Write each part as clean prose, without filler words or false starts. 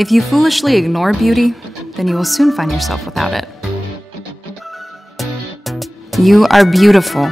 If you foolishly ignore beauty, then you will soon find yourself without it. You are beautiful.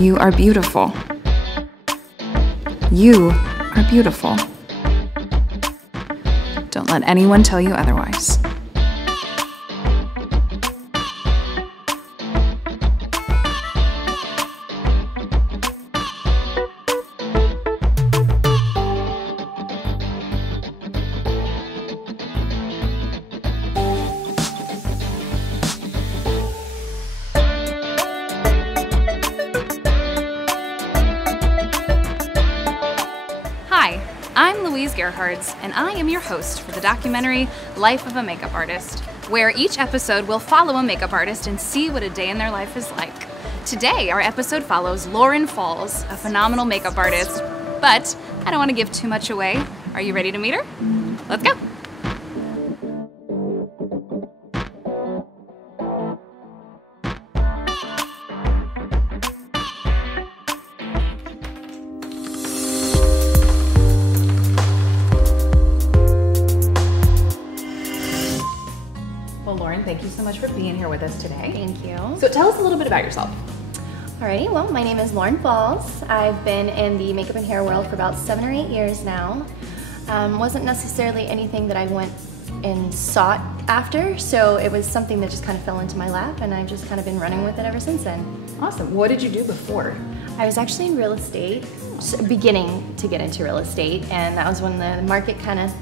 You are beautiful. You are beautiful. Don't let anyone tell you otherwise. I'm Louise Gerhards, and I am your host for the documentary Life of a Makeup Artist, where each episode will follow a makeup artist and see what a day in their life is like. Today, our episode follows Lauren Falls, a phenomenal makeup artist, but I don't want to give too much away. Are you ready to meet her? Let's go. Lauren, thank you so much for being here with us today. Thank you. So tell us a little bit about yourself. Alrighty, well, my name is Lauren Falls. I've been in the makeup and hair world for about 7 or 8 years now. Wasn't necessarily anything that I went and sought after, so it was something that just kind of fell into my lap, and I've just kind of been running with it ever since then. Awesome. What did you do before? I was actually in real estate, beginning to get into real estate, and that was when the market kind of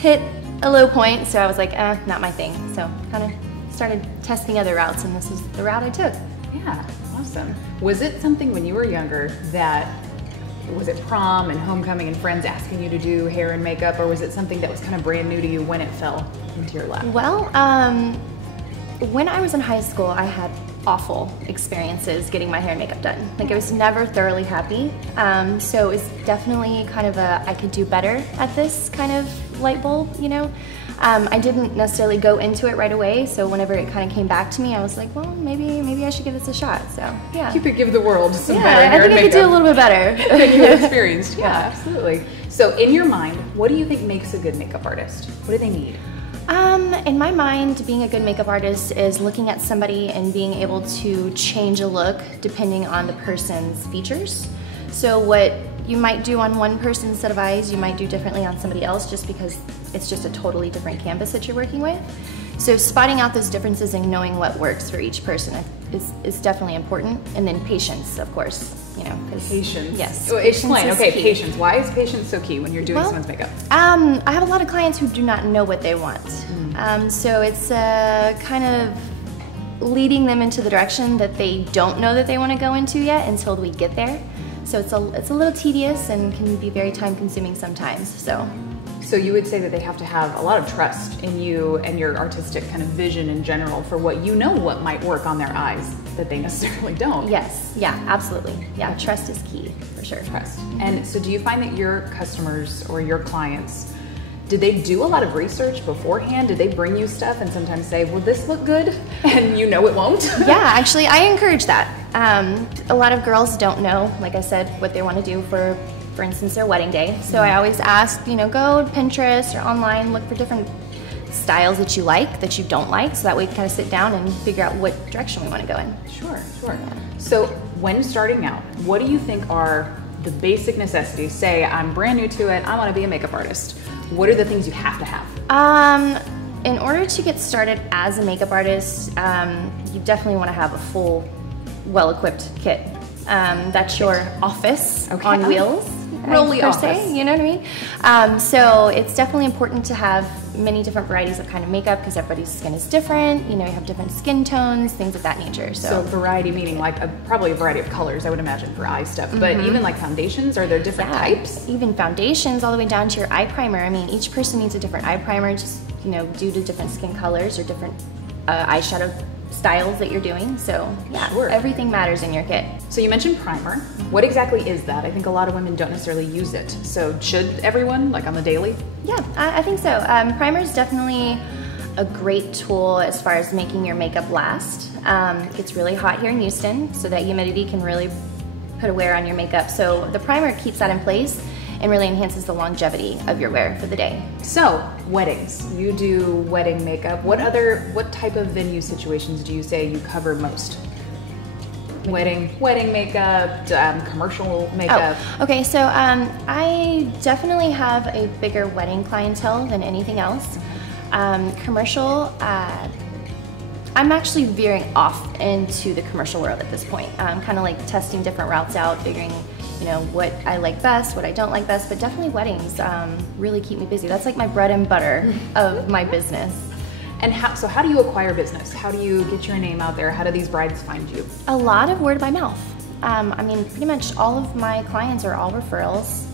hit a low point, so I was like, not my thing. So kind of started testing other routes, and this is the route I took. Yeah, awesome. Was it something when you were younger that, was it prom and homecoming and friends asking you to do hair and makeup, or was it something that was kind of brand new to you when it fell into your lap? Well, when I was in high school, I had awful experiences getting my hair and makeup done. Like, I was never thoroughly happy. So it was definitely kind of a, I could do better at this kind of light bulb, you know? I didn't necessarily go into it right away, so whenever it kind of came back to me, I was like, well, maybe I should give this a shot, so yeah. You could give the world some better hair and makeup. I think I could do a little bit better. Than you experienced. Yeah, absolutely. So in your mind, what do you think makes a good makeup artist? What do they need? In my mind, being a good makeup artist is looking at somebody and being able to change a look depending on the person's features. So what you might do on one person's set of eyes, you might do differently on somebody else, just because it's just a totally different canvas that you're working with. So spotting out those differences and knowing what works for each person is definitely important. And then patience, of course, you know. Patience? Yes. Well, explain, okay, patience. Why is patience so key when you're doing someone's makeup? I have a lot of clients who do not know what they want. So it's kind of leading them into the direction that they don't know that they want to go into yet until we get there. So it's a little tedious and can be very time consuming sometimes, So you would say that they have to have a lot of trust in you and your artistic kind of vision in general for what you know what might work on their eyes that they necessarily don't. Yes, yeah, absolutely. Yeah, trust is key, for sure. Trust. And so do you find that your customers or your clients, did they do a lot of research beforehand? Did they bring you stuff and sometimes say, will this look good? And you know it won't? Yeah, actually, I encourage that. A lot of girls don't know, like I said, what they want to do for instance, their wedding day. So I always ask, you know, go to Pinterest or online, look for different styles that you like, that you don't like, so that way we can kind of sit down and figure out what direction we want to go in. Sure, sure. Yeah. So when starting out, what do you think are the basic necessities? Say I'm brand new to it, I want to be a makeup artist. What are the things you have to have? In order to get started as a makeup artist, you definitely want to have a full, well-equipped kit. That's your office on wheels. Really per se, you know what I mean? So it's definitely important to have many different varieties of kind of makeup because everybody's skin is different. You know, you have different skin tones, things of that nature. So variety meaning like probably a variety of colors, I would imagine, for eye stuff. But even like foundations, are there different types? Even foundations all the way down to your eye primer. I mean, each person needs a different eye primer, just, you know, due to different skin colors or different eyeshadow styles that you're doing. So yeah, everything matters in your kit. So you mentioned primer. What exactly is that? I think a lot of women don't necessarily use it. So should everyone, like on the daily? Yeah, I think so. Primer is definitely a great tool as far as making your makeup last. It gets really hot here in Houston, so that humidity can really put a wear on your makeup. So the primer keeps that in place, and really enhances the longevity of your wear for the day. So, weddings. You do wedding makeup. What type of venue situations do you say you cover most? Wedding makeup, commercial makeup. Oh, okay. So I definitely have a bigger wedding clientele than anything else. Commercial, I'm actually veering off into the commercial world at this point. I'm kind of like testing different routes out, figuring, you know, what I like best, what I don't like best, but definitely weddings really keep me busy. That's like my bread and butter of my business. And how do you acquire business? How do you get your name out there? How do these brides find you? A lot of word by mouth. I mean, pretty much all of my clients are all referrals.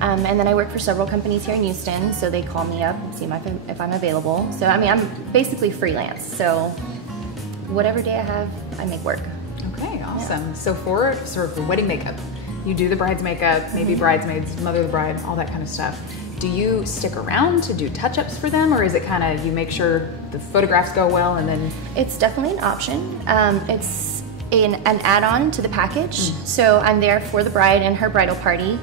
And then I work for several companies here in Houston, so they call me up and see if I'm available. So, I mean, I'm basically freelance. So whatever day I have, I make work. Okay, awesome. Yeah. So for sort of wedding makeup, you do the bride's makeup, maybe bridesmaids, mother of the bride, all that kind of stuff. Do you stick around to do touch-ups for them, or is it kind of you make sure the photographs go well and then? It's definitely an option. It's an add-on to the package. So I'm there for the bride and her bridal party.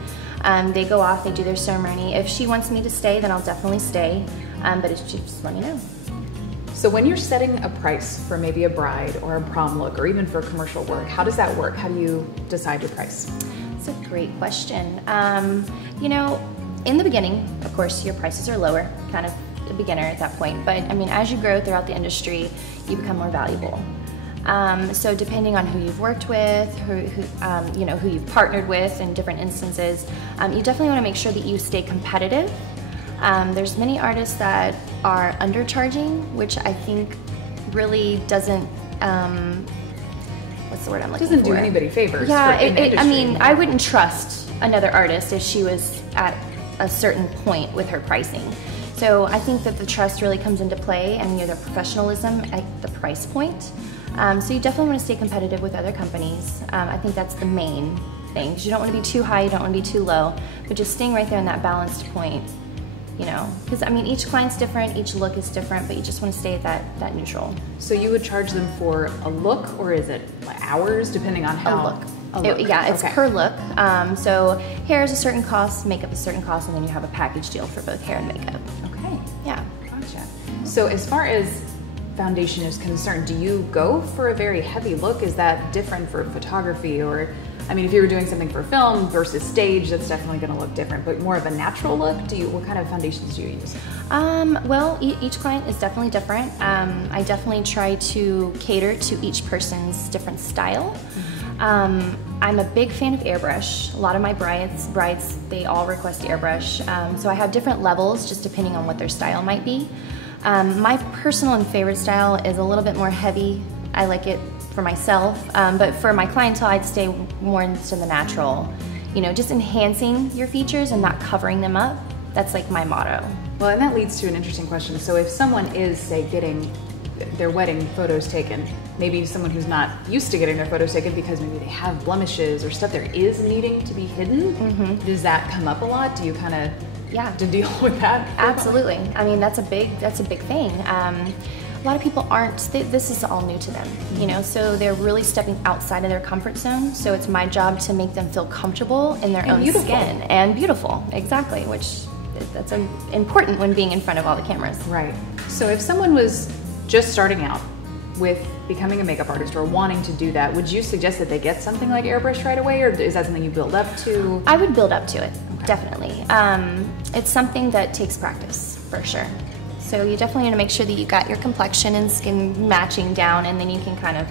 They go off, they do their ceremony. If she wants me to stay, then I'll definitely stay, but it's just let me know. So when you're setting a price for maybe a bride or a prom look or even for commercial work, how does that work? How do you decide your price? That's a great question. You know, in the beginning, of course, your prices are lower, kind of a beginner at that point. But I mean, as you grow throughout the industry, you become more valuable. So depending on who you've worked with, who you've partnered with in different instances, you definitely want to make sure that you stay competitive. There's many artists that are undercharging, which I think really doesn't, what's the word I'm looking for? Doesn't do anybody favors. Yeah, I mean, I wouldn't trust another artist if she was at a certain point with her pricing. So I think that the trust really comes into play and the professionalism at the price point. So you definitely want to stay competitive with other companies. I think that's the main thing, because you don't want to be too high, you don't want to be too low, but just staying right there in that balanced point, you know, because I mean, each client's different, each look is different, but you just want to stay at that neutral. So you would charge them for a look, or is it hours, depending on how? A look. Yeah, it's per look. So hair is a certain cost, makeup is a certain cost, and then you have a package deal for both hair and makeup. Okay. Yeah. Gotcha. So as far as foundation is concerned, do you go for a very heavy look? Is that different for photography? Or, I mean, if you were doing something for film versus stage, that's definitely going to look different, but more of a natural look? What kind of foundations do you use? Well, each client is definitely different. I definitely try to cater to each person's different style. I'm a big fan of airbrush. A lot of my brides, they all request airbrush. So I have different levels just depending on what their style might be. My personal and favorite style is a little bit more heavy. I like it for myself, but for my clientele, I'd stay more into the natural. You know, just enhancing your features and not covering them up. That's like my motto. Well, and that leads to an interesting question. So if someone is, say, getting their wedding photos taken, maybe someone who's not used to getting their photos taken because maybe they have blemishes or stuff there is needing to be hidden, does that come up a lot? Do you kind of to deal with that? Absolutely. I mean, that's a big thing. A lot of people aren't, this is all new to them, you know, so they're really stepping outside of their comfort zone. So it's my job to make them feel comfortable in their own skin and beautiful. Exactly, which that's important when being in front of all the cameras. Right. So if someone was just starting out with becoming a makeup artist or wanting to do that, would you suggest that they get something like airbrush right away, or is that something you build up to? I would build up to it, definitely. It's something that takes practice, for sure. So you definitely need to make sure that you got your complexion and skin matching down, and then you can kind of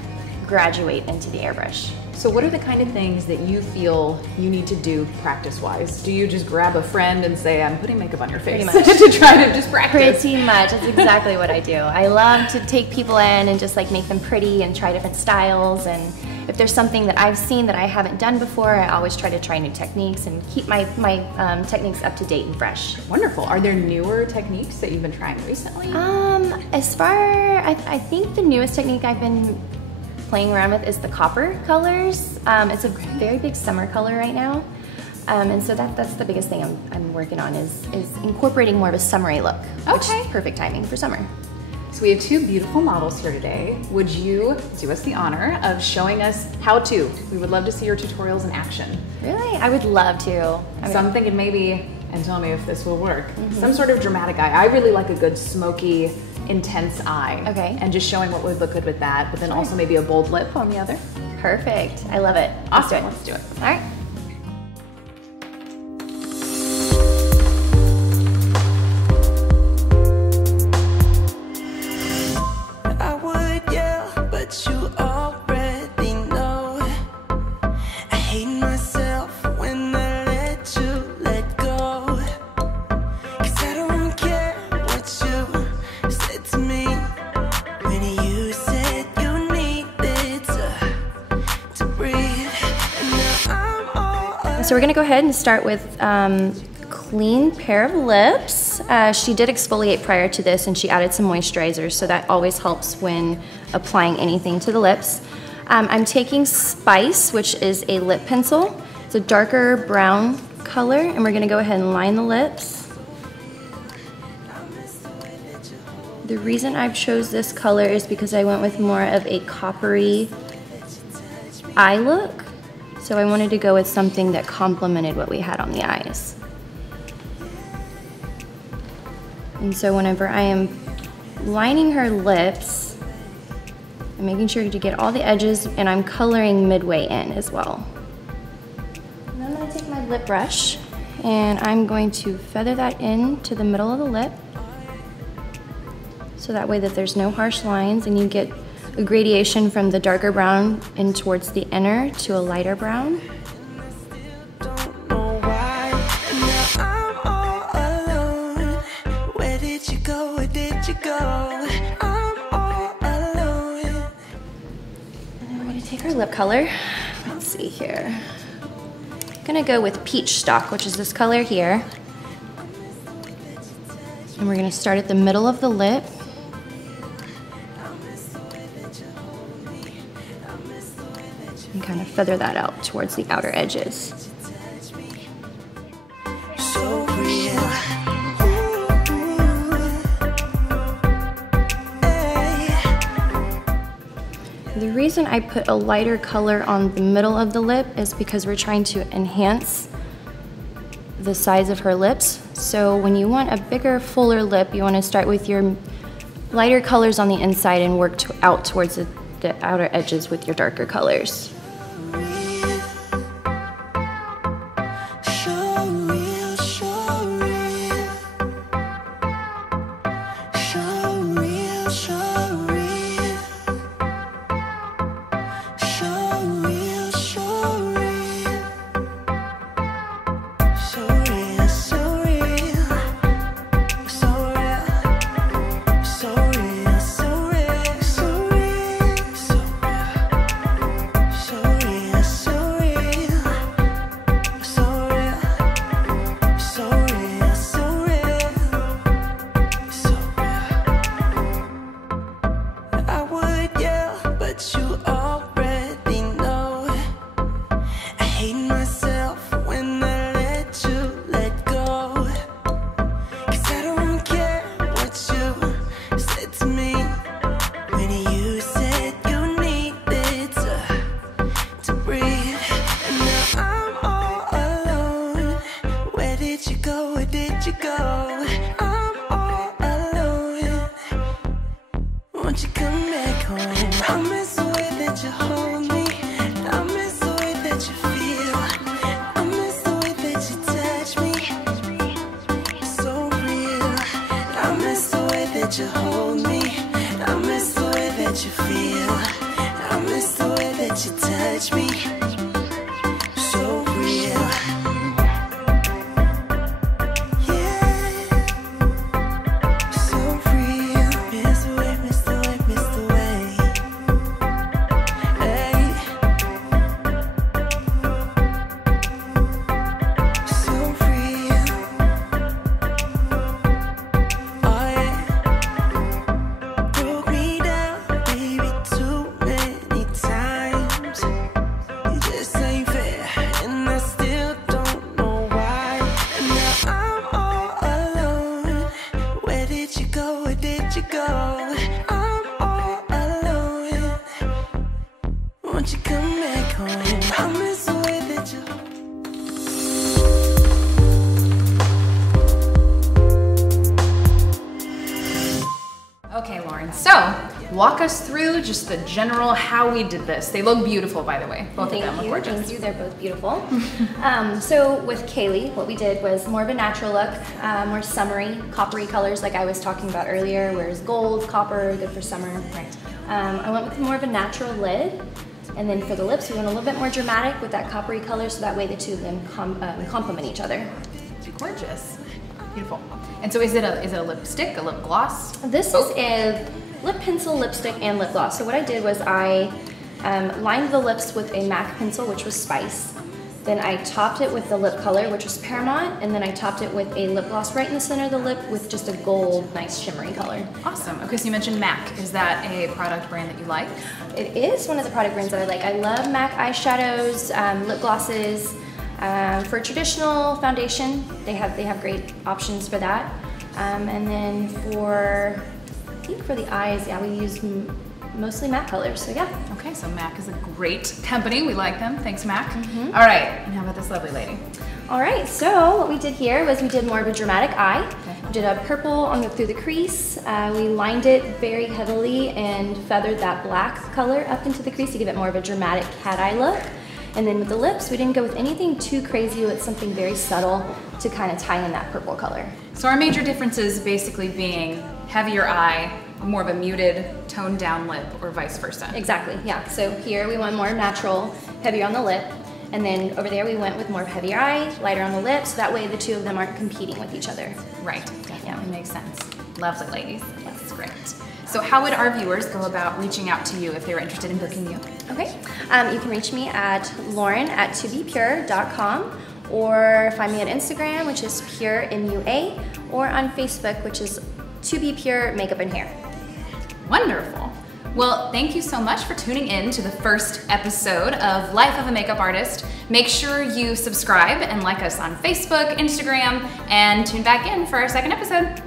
graduate into the airbrush. So what are the kind of things that you feel you need to do practice-wise? Do you just grab a friend and say, I'm putting makeup on your face to try to just practice? Pretty much. That's exactly what I do. I love to take people in and just like make them pretty and try different styles. And if there's something that I've seen that I haven't done before, I always try to try new techniques and keep my techniques up to date and fresh. Wonderful. Are there newer techniques that you've been trying recently? I think the newest technique I've been playing around with is the copper colors. It's a very big summer color right now. And so that's the biggest thing I'm working on is incorporating more of a summery look, which is perfect timing for summer. So we have two beautiful models here today. Would you do us the honor of showing us how to? We would love to see your tutorials in action. Really? I would love to. So I'm thinking maybe, and tell me if this will work, some sort of dramatic eye. I really like a good smoky, intense eye. Okay. And just showing what would look good with that, but then also maybe a bold lip on the other. Perfect. I love it. Awesome. Let's do it. All right. So we're gonna go ahead and start with clean pair of lips. She did exfoliate prior to this and she added some moisturizers, so that always helps when applying anything to the lips. I'm taking Spice, which is a lip pencil. It's a darker brown color, and we're gonna go ahead and line the lips. The reason I chose this color is because I went with more of a coppery eye look. So I wanted to go with something that complemented what we had on the eyes. And so whenever I am lining her lips, I'm making sure to get all the edges, and I'm coloring midway in as well. And then I'm gonna take my lip brush and I'm going to feather that in to the middle of the lip. So that way that there's no harsh lines and you get a gradation from the darker brown in towards the inner to a lighter brown. And then we're gonna take our lip color. Let's see here. I'm gonna go with Peach Stock, which is this color here. And we're gonna start at the middle of the lip. And kind of feather that out towards the outer edges. The reason I put a lighter color on the middle of the lip is because we're trying to enhance the size of her lips. So when you want a bigger, fuller lip, you want to start with your lighter colors on the inside and work out towards the outer edges with your darker colors. You hold me, I miss the way that you feel, I miss the way that you touch me, so real, yeah, so real, miss the way, miss the way, miss the way, hey, so real, oh yeah. Broke me down, baby, too many times. You just ain't fair, and I still don't know why. And now I'm all alone. Where did you go? Where did you go? walk us through just the general how we did this. They look beautiful, by the way. Both of them look gorgeous. Thank you, they're both beautiful. So with Kaylee, what we did was more of a natural look, more summery, coppery colors like I was talking about earlier, whereas gold, copper, good for summer. Right. I went with more of a natural lid. And then for the lips, we went a little bit more dramatic with that coppery color, so that way the two of them complement each other. Gorgeous. Beautiful. And so is it a lipstick, a lip gloss? This is a lip pencil, lipstick, and lip gloss. So what I did was I lined the lips with a MAC pencil, which was Spice. Then I topped it with the lip color, which was Paramount, and then I topped it with a lip gloss right in the center of the lip with just a gold, nice shimmery color. Awesome. Okay, so you mentioned MAC. Is that a product brand that you like? It is one of the product brands that I like. I love MAC eyeshadows, lip glosses. For traditional foundation, they have great options for that. And then I think for the eyes, yeah, we use mostly MAC colors, so yeah. Okay, so MAC is a great company. We like them. Thanks, MAC. All right, and how about this lovely lady? All right, so what we did here was we did more of a dramatic eye. We did a purple through the crease. We lined it very heavily and feathered that black color up into the crease to give it more of a dramatic cat eye look. And then with the lips, we didn't go with anything too crazy, with something very subtle to kind of tie in that purple color. So our major differences basically being heavier eye, more of a muted, toned down lip, or vice versa. Exactly, yeah. So here we went more natural, heavier on the lip, and then over there we went with more heavier eye, lighter on the lip, so that way the two of them aren't competing with each other. Right, definitely makes sense. Lovely, ladies. That's great. So how would our viewers go about reaching out to you if they were interested in booking you? Okay, you can reach me at lauren@tobepure.com, or find me on Instagram, which is Pure MUA, or on Facebook, which is To Be Pure Makeup and Hair. Wonderful. Well, thank you so much for tuning in to the first episode of Life of a Makeup Artist. Make sure you subscribe and like us on Facebook, Instagram, and tune back in for our second episode.